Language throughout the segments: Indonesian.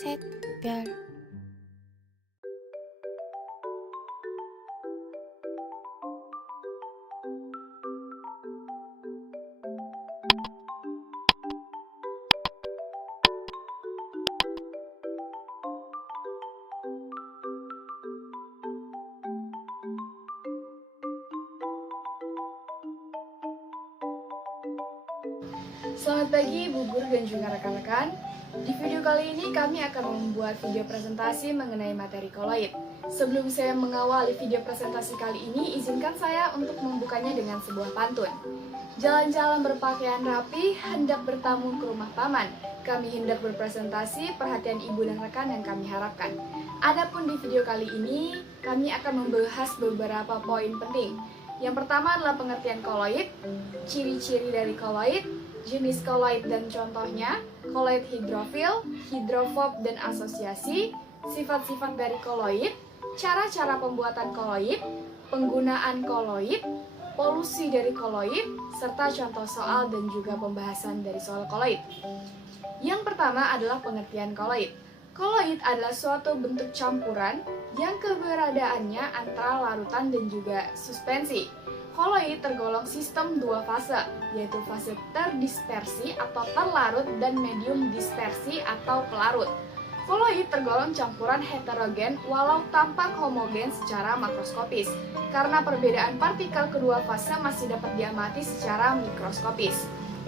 샛별. Selamat pagi Bu Guru dan juga rekan-rekan. Di video kali ini kami akan membuat video presentasi mengenai materi koloid. Sebelum saya mengawali video presentasi kali ini, izinkan saya untuk membukanya dengan sebuah pantun. Jalan-jalan berpakaian rapi, hendak bertamu ke rumah paman. Kami hendak berpresentasi, perhatian ibu dan rekan yang kami harapkan. Adapun di video kali ini, kami akan membahas beberapa poin penting. Yang pertama adalah pengertian koloid, ciri-ciri dari koloid, jenis koloid dan contohnya, koloid hidrofil, hidrofob dan asosiasi, sifat-sifat dari koloid, cara-cara pembuatan koloid, penggunaan koloid, polusi dari koloid, serta contoh soal dan juga pembahasan dari soal koloid. Yang pertama adalah pengertian koloid. Koloid adalah suatu bentuk campuran yang keberadaannya antara larutan dan juga suspensi. Koloid tergolong sistem dua fase, yaitu fase terdispersi atau terlarut dan medium dispersi atau pelarut. Koloid tergolong campuran heterogen walau tampak homogen secara makroskopis, karena perbedaan partikel kedua fase masih dapat diamati secara mikroskopis.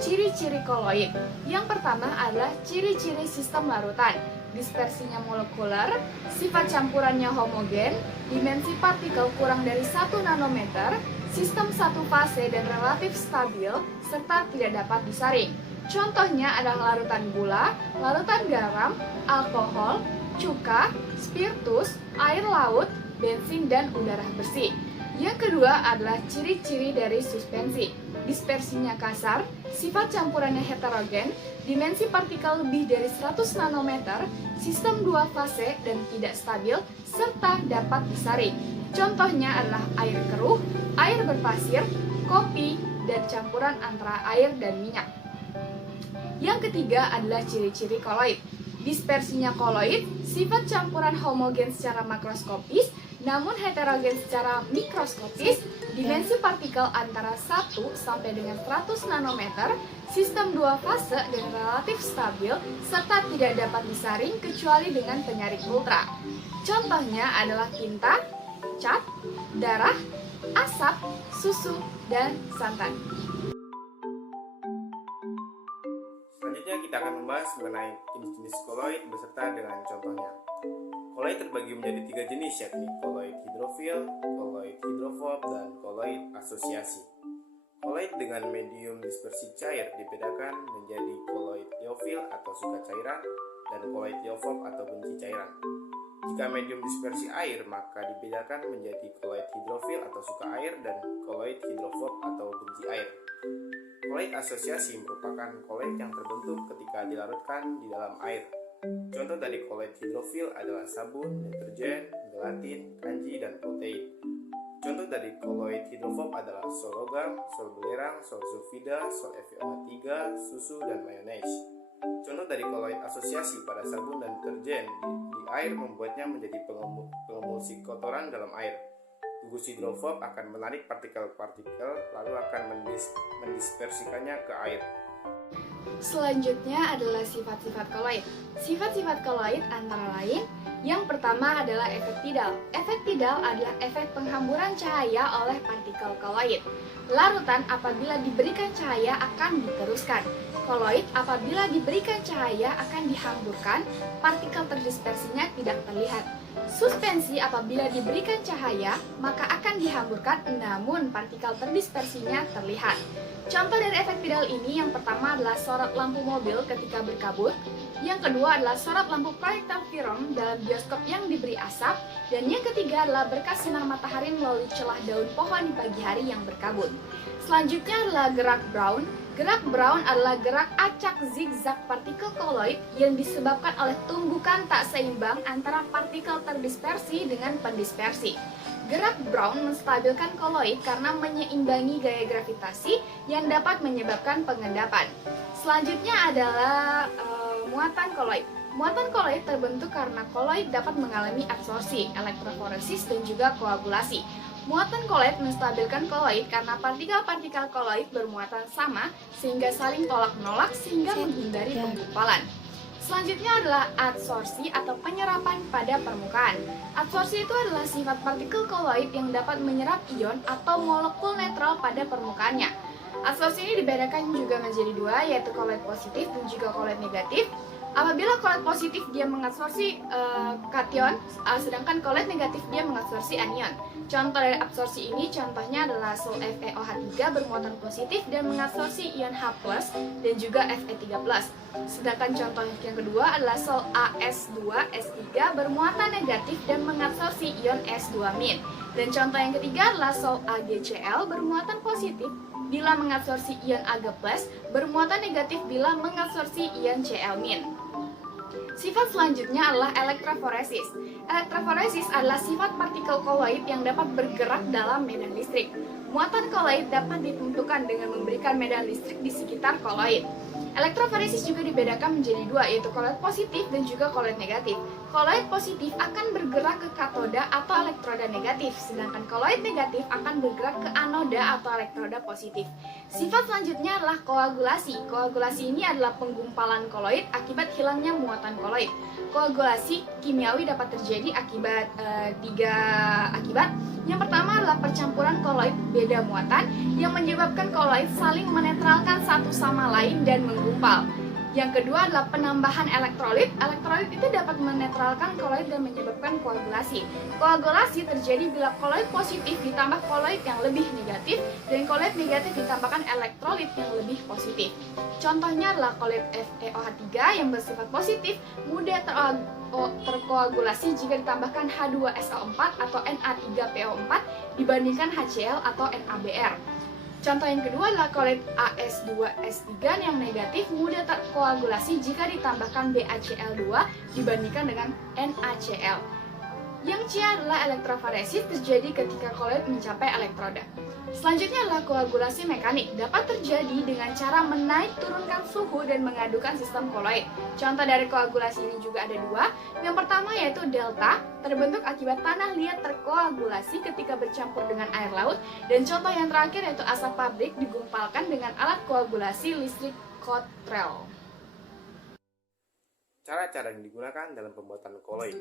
Ciri-ciri koloid. Yang pertama adalah ciri-ciri sistem larutan. Dispersinya molekuler, sifat campurannya homogen, dimensi partikel kurang dari 1 nanometer, sistem satu fase dan relatif stabil, serta tidak dapat disaring. Contohnya adalah larutan gula, larutan garam, alkohol, cuka, spiritus, air laut, bensin, dan udara bersih. Yang kedua adalah ciri-ciri dari suspensi. Dispersinya kasar, sifat campurannya heterogen, dimensi partikel lebih dari 100 nanometer, sistem dua fase dan tidak stabil, serta dapat disaring. Contohnya adalah air keruh, air berpasir, kopi, dan campuran antara air dan minyak. Yang ketiga adalah ciri-ciri koloid. Dispersinya koloid, sifat campuran homogen secara makroskopis, namun heterogen secara mikroskopis, dimensi partikel antara 1 sampai dengan 100 nanometer, sistem dua fase dan relatif stabil, serta tidak dapat disaring kecuali dengan penyaring ultra. Contohnya adalah tinta, cat, darah, asap, susu, dan santan. Selanjutnya kita akan membahas mengenai jenis-jenis koloid beserta dengan contohnya. Koloid terbagi menjadi 3 jenis, yakni koloid hidrofil, koloid hidrofob, dan koloid asosiasi. Koloid dengan medium dispersi cair dibedakan menjadi koloid liofil atau suka cairan dan koloid liofob atau benci cairan. Jika medium dispersi air, maka dibedakan menjadi koloid hidrofil atau suka air dan koloid hidrofob atau benci air. Koloid asosiasi merupakan koloid yang terbentuk ketika dilarutkan di dalam air. Contoh dari koloid hidrofil adalah sabun, deterjen, gelatin, kanji, dan protein. Contoh dari koloid hidrofob adalah sol logam, sol belerang, sol sulfida, sol FeOH3, susu, dan mayones. Contoh dari koloid asosiasi pada sabun dan deterjen di air membuatnya menjadi pengemulsi kotoran dalam air. Gugus hidrofob akan menarik partikel-partikel lalu akan mendispersikannya ke air. Selanjutnya adalah sifat-sifat koloid. Sifat-sifat koloid antara lain, yang pertama adalah efek tidal. Efek tidal adalah efek penghamburan cahaya oleh partikel koloid. Larutan apabila diberikan cahaya akan diteruskan. Koloid apabila diberikan cahaya akan dihamburkan, partikel terdispersinya tidak terlihat. Suspensi apabila diberikan cahaya maka akan dihamburkan, namun partikel terdispersinya terlihat. Contoh dari efek tidal ini yang pertama adalah sorot lampu mobil ketika berkabut, yang kedua adalah sorot lampu proyektor film dalam bioskop yang diberi asap, dan yang ketiga adalah berkas sinar matahari melalui celah daun pohon di pagi hari yang berkabut. Selanjutnya adalah gerak Brown. Gerak Brown adalah gerak acak zigzag partikel koloid yang disebabkan oleh tumbukan tak seimbang antara partikel terdispersi dengan pendispersi. Gerak Brown menstabilkan koloid karena menyeimbangi gaya gravitasi yang dapat menyebabkan pengendapan. Selanjutnya adalah muatan koloid. Muatan koloid terbentuk karena koloid dapat mengalami absorpsi, elektroforesis, dan juga koagulasi. Muatan koloid menstabilkan koloid karena partikel-partikel koloid bermuatan sama sehingga saling tolak-menolak sehingga menghindari penggumpalan. Selanjutnya adalah adsorpsi atau penyerapan pada permukaan. Adsorpsi itu adalah sifat partikel koloid yang dapat menyerap ion atau molekul netral pada permukaannya. Adsorpsi ini dibedakan juga menjadi dua, yaitu koloid positif dan juga koloid negatif. Apabila koloid positif dia mengabsorpsi kation, sedangkan koloid negatif dia mengabsorpsi anion. Contoh dari absorpsi ini contohnya adalah sol FeOH3 bermuatan positif dan mengabsorpsi ion H+ dan juga Fe3+. Sedangkan contoh yang kedua adalah sol AS2S3 bermuatan negatif dan mengabsorpsi ion S2-. Dan contoh yang ketiga adalah sol AgCl bermuatan positif bila mengabsorpsi ion Ag+, bermuatan negatif bila mengabsorpsi ion Cl-. Sifat selanjutnya adalah elektroforesis. Elektroforesis adalah sifat partikel koloid yang dapat bergerak dalam medan listrik. Muatan koloid dapat ditentukan dengan memberikan medan listrik di sekitar koloid. Elektroforesis juga dibedakan menjadi dua, yaitu koloid positif dan juga koloid negatif. Koloid positif akan bergerak ke katoda atau elektroda negatif, sedangkan koloid negatif akan bergerak ke anoda atau elektroda positif. Sifat selanjutnya adalah koagulasi. Koagulasi ini adalah penggumpalan koloid akibat hilangnya muatan koloid. Koagulasi kimiawi dapat terjadi akibat tiga akibat. Yang pertama adalah percampuran koloid beda muatan yang menyebabkan koloid saling menetralkan satu sama lain dan menggumpal. Yang kedua adalah penambahan elektrolit. Elektrolit itu dapat menetralkan koloid dan menyebabkan koagulasi. Koagulasi terjadi bila koloid positif ditambah koloid yang lebih negatif dan koloid negatif ditambahkan elektrolit yang lebih positif. Contohnya adalah koloid FeOH3 yang bersifat positif mudah terkoagulasi jika ditambahkan H2SO4 atau Na3PO4 dibandingkan HCl atau NaBr. Contoh yang kedua adalah koloid As2S3 yang negatif mudah terkoagulasi jika ditambahkan BaCl2 dibandingkan dengan NaCl. Yang C adalah elektroforesis terjadi ketika koloid mencapai elektroda. Selanjutnya adalah koagulasi mekanik, dapat terjadi dengan cara menaik turunkan suhu dan mengadukan sistem koloid. Contoh dari koagulasi ini juga ada dua. Yang pertama yaitu delta, terbentuk akibat tanah liat terkoagulasi ketika bercampur dengan air laut. Dan contoh yang terakhir yaitu asap pabrik digumpalkan dengan alat koagulasi listrik Cottrell. Cara-cara yang digunakan dalam pembuatan koloid.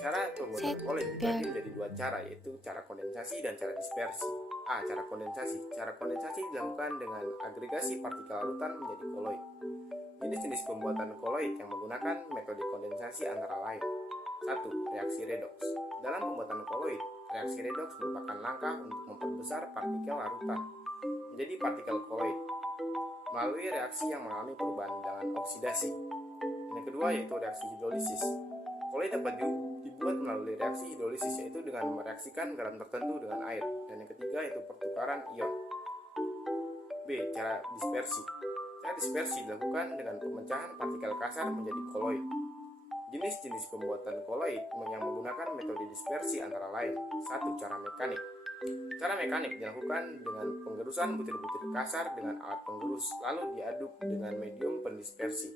Cara pembuatan koloid dibagi menjadi dua cara, yaitu cara kondensasi dan cara dispersi. A. Cara kondensasi. Cara kondensasi dilakukan dengan agregasi partikel larutan menjadi koloid. Jenis-jenis pembuatan koloid yang menggunakan metode kondensasi antara lain. 1. Reaksi redoks. Dalam pembuatan koloid, reaksi redoks merupakan langkah untuk memperbesar partikel larutan menjadi partikel koloid melalui reaksi yang mengalami perubahan dengan oksidasi. Yang kedua yaitu reaksi hidrolisis. Koloid dapat dibuat melalui reaksi hidrolisis, yaitu dengan mereaksikan garam tertentu dengan air. Dan yang ketiga yaitu pertukaran ion. B. Cara dispersi. Cara dispersi dilakukan dengan pemecahan partikel kasar menjadi koloid. Jenis-jenis pembuatan koloid yang menggunakan metode dispersi antara lain. 1. Cara mekanik. Cara mekanik dilakukan dengan penggerusan butir-butir kasar dengan alat penggerus, lalu diaduk dengan medium pendispersi.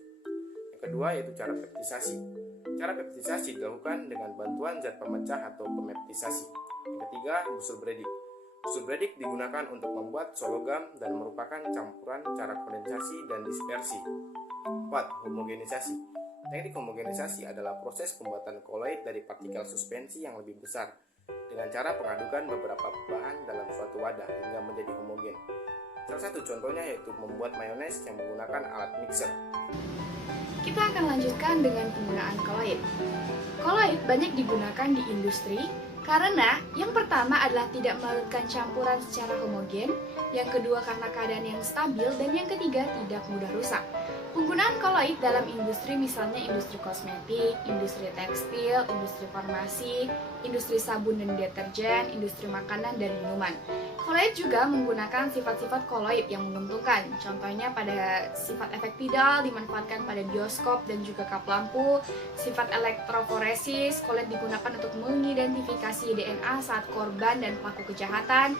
Yang kedua yaitu cara peptisasi. Cara peptisasi dilakukan dengan bantuan zat pemecah atau pemeptisasi. Yang ketiga, busur Bredig. Busur Bredig digunakan untuk membuat sologam dan merupakan campuran cara kondensasi dan dispersi. 4. Homogenisasi. Teknik homogenisasi adalah proses pembuatan koloid dari partikel suspensi yang lebih besar dengan cara pengadukan beberapa bahan dalam suatu wadah hingga menjadi homogen. Salah satu contohnya yaitu membuat mayones yang menggunakan alat mixer. Kita akan lanjutkan dengan penggunaan koloid. Koloid banyak digunakan di industri karena yang pertama adalah tidak melarutkan campuran secara homogen, yang kedua karena keadaan yang stabil, dan yang ketiga tidak mudah rusak. Penggunaan koloid dalam industri misalnya industri kosmetik, industri tekstil, industri farmasi, industri sabun dan deterjen, industri makanan dan minuman. Koloid juga menggunakan sifat-sifat koloid yang menguntungkan. Contohnya pada sifat efek tidal dimanfaatkan pada bioskop dan juga kap lampu. Sifat elektroforesis, koloid digunakan untuk mengidentifikasi DNA saat korban dan pelaku kejahatan.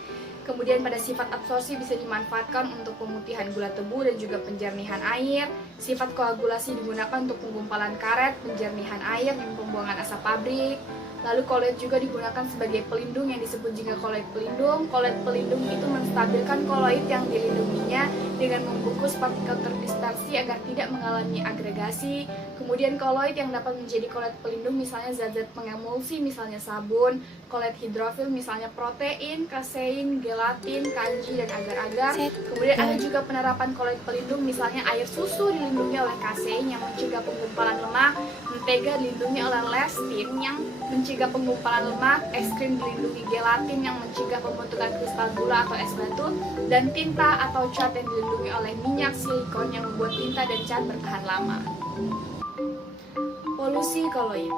Kemudian pada sifat absorpsi bisa dimanfaatkan untuk pemutihan gula tebu dan juga penjernihan air. Sifat koagulasi digunakan untuk penggumpalan karet, penjernihan air, dan pembuangan asap pabrik. Lalu koloid juga digunakan sebagai pelindung yang disebut juga koloid pelindung. Koloid pelindung itu menstabilkan koloid yang dilindunginya dengan membungkus partikel terdispersi agar tidak mengalami agregasi. Kemudian koloid yang dapat menjadi koloid pelindung misalnya zat-zat pengemulsi misalnya sabun, koloid hidrofil misalnya protein, kasein, gelatin, kanji, dan agar-agar. Kemudian ada juga penerapan koloid pelindung misalnya air susu dilindungi oleh kasein yang mencegah penggumpalan lemak, mentega dilindungi oleh leptin yang mencegah penggumpalan lemak, es krim dilindungi gelatin yang mencegah pembentukan kristal gula atau es batu, dan tinta atau cat yang dilindungi oleh minyak silikon yang membuat tinta dan cat bertahan lama. Polusi koloid.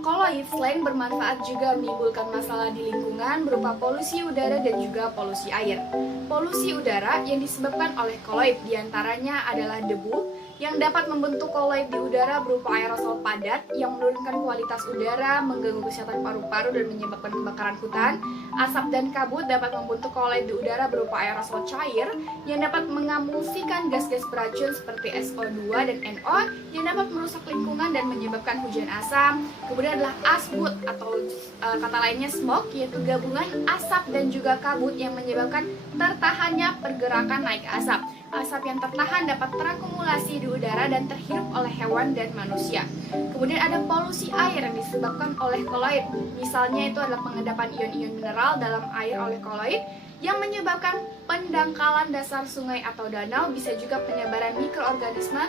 Koloid selain bermanfaat juga menimbulkan masalah di lingkungan berupa polusi udara dan juga polusi air. Polusi udara yang disebabkan oleh koloid diantaranya adalah debu yang dapat membentuk koloid di udara berupa aerosol padat yang menurunkan kualitas udara, mengganggu kesehatan paru-paru dan menyebabkan kebakaran hutan. Asap dan kabut dapat membentuk koloid di udara berupa aerosol cair yang dapat mengemulsikan gas-gas beracun seperti SO2 dan NO yang dapat merusak lingkungan dan menyebabkan hujan asam. Kemudian adalah asbut atau kata lainnya smoke, yaitu gabungan asap dan juga kabut yang menyebabkan tertahannya pergerakan naik asap. Asap yang tertahan dapat terakumulasi di udara dan terhirup oleh hewan dan manusia. Kemudian ada polusi air yang disebabkan oleh koloid. Misalnya itu adalah pengendapan ion-ion mineral dalam air oleh koloid yang menyebabkan pendangkalan dasar sungai atau danau, bisa juga penyebaran mikroorganisme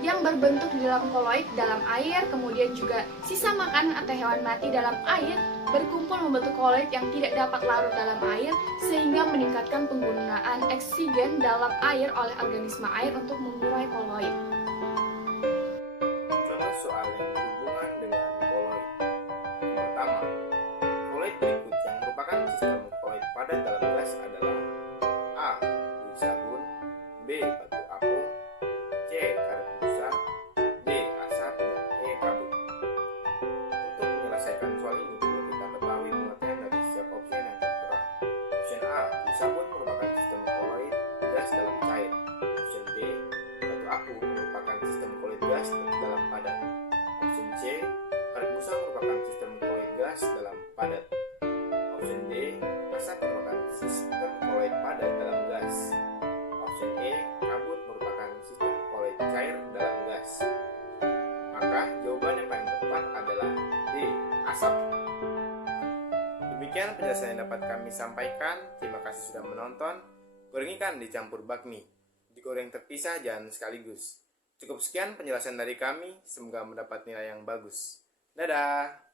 yang berbentuk di dalam koloid dalam air, kemudian juga sisa makanan atau hewan mati dalam air berkumpul membentuk koloid yang tidak dapat larut dalam air sehingga meningkatkan penggunaan oksigen dalam air oleh organisme air untuk mengurai koloid. Contoh soal yang berhubungan dengan koloid. Yang pertama, koloid berikut yang merupakan sistem koloid padat dalam gas adalah A. Kulit sabun, B. Batu apung, C. Karet busa, D. Asap, dan E. Kabut. Untuk menyelesaikan soal ini perlu kita ketahui pengertian dari setiap opsi yang tertera. Option A. Kulit sabun merupakan sistem koloid gas dalam cair. Option B. Batu apung merupakan sistem koloid gas dalam padat. Option C. Karet busa merupakan sistem koloid gas dalam padat. Option D. Asap merupakan sistem koloid padat dalam gas. Option E. Kabut merupakan sistem koloid cair dalam gas. Maka jawaban yang paling tepat adalah D. Asap. Demikian penjelasan yang dapat kami sampaikan. Terima kasih sudah menonton. Goreng ikan dicampur bakmi. Digoreng terpisah jangan sekaligus. Cukup sekian penjelasan dari kami. Semoga mendapat nilai yang bagus. Dadah.